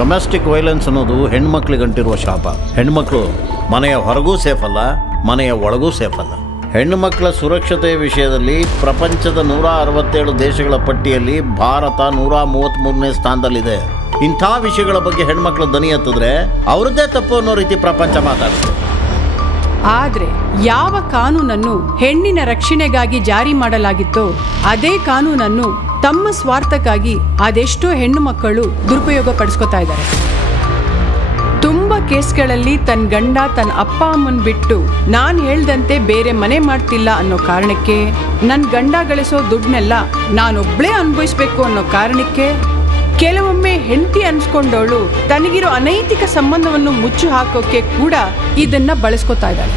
Domestic violence ಅನ್ನೋದು ಹೆಣ್ಮಕ್ಳಿಗಂಟಿರುವ ಶಾಪ. ಹೆಣ್ಮಕ್ಳು ಮನೆಯ ಹೊರಗೂ ಸೇಫ್ ಅಲ್ಲ, ಮನೆಯ ಒಳಗೂ ಸೇಫ್ ಅಲ್ಲ. ಹೆಣ್ಣು ಮಕ್ಕಳ ಸುರಕ್ಷತೆಯ ವಿಷಯದಲ್ಲಿ ಪ್ರಪಂಚದ 167 ದೇಶಗಳ ಪಟ್ಟಿಯಲ್ಲಿ ಭಾರತ 133ನೇ ಸ್ಥಾನದಲ್ಲಿದೆ. ಇಂಥ ವಿಷಯಗಳ ಬಗ್ಗೆ ಹೆಣ್ಮಕ್ಳು ದನಿ ಎತ್ತಿದ್ರೆ ಅವ್ರದ್ದೇ ತಪ್ಪು ಅನ್ನೋ ರೀತಿ ಪ್ರಪಂಚ ಮಾತಾಡುತ್ತೆ. ಆದರೆ ಯಾವ ಕಾನೂನನ್ನು ಹೆಣ್ಣಿನ ರಕ್ಷಣೆಗಾಗಿ ಜಾರಿ ಮಾಡಲಾಗಿತ್ತೋ ಅದೇ ಕಾನೂನನ್ನು ತಮ್ಮ ಸ್ವಾರ್ಥಕ್ಕಾಗಿ ಅದೆಷ್ಟೋ ಹೆಣ್ಣು ಮಕ್ಕಳು ದುರುಪಯೋಗ ಪಡಿಸ್ಕೊತಾ ಇದ್ದಾರೆ. ತುಂಬ ಕೇಸ್ಗಳಲ್ಲಿ ತನ್ನ ಗಂಡ ತನ್ನ ಅಪ್ಪ ಅಮ್ಮನ ಬಿಟ್ಟು ನಾನು ಹೇಳ್ದಂತೆ ಬೇರೆ ಮನೆ ಮಾಡ್ತಿಲ್ಲ ಅನ್ನೋ ಕಾರಣಕ್ಕೆ, ನನ್ನ ಗಂಡ ಗಳಿಸೋ ದುಡ್ಡನ್ನೆಲ್ಲ ನಾನೊಬ್ಳೇ ಅನುಭವಿಸ್ಬೇಕು ಅನ್ನೋ ಕಾರಣಕ್ಕೆ, ಕೆಲವೊಮ್ಮೆ ಹೆಂಡತಿ ಅನ್ಸ್ಕೊಂಡವಳು ತನಗಿರೋ ಅನೈತಿಕ ಸಂಬಂಧವನ್ನು ಮುಚ್ಚು ಹಾಕೋಕೆ ಕೂಡ ಇದನ್ನ ಬಳಸ್ಕೊತಾ ಇದ್ದಾಳೆ.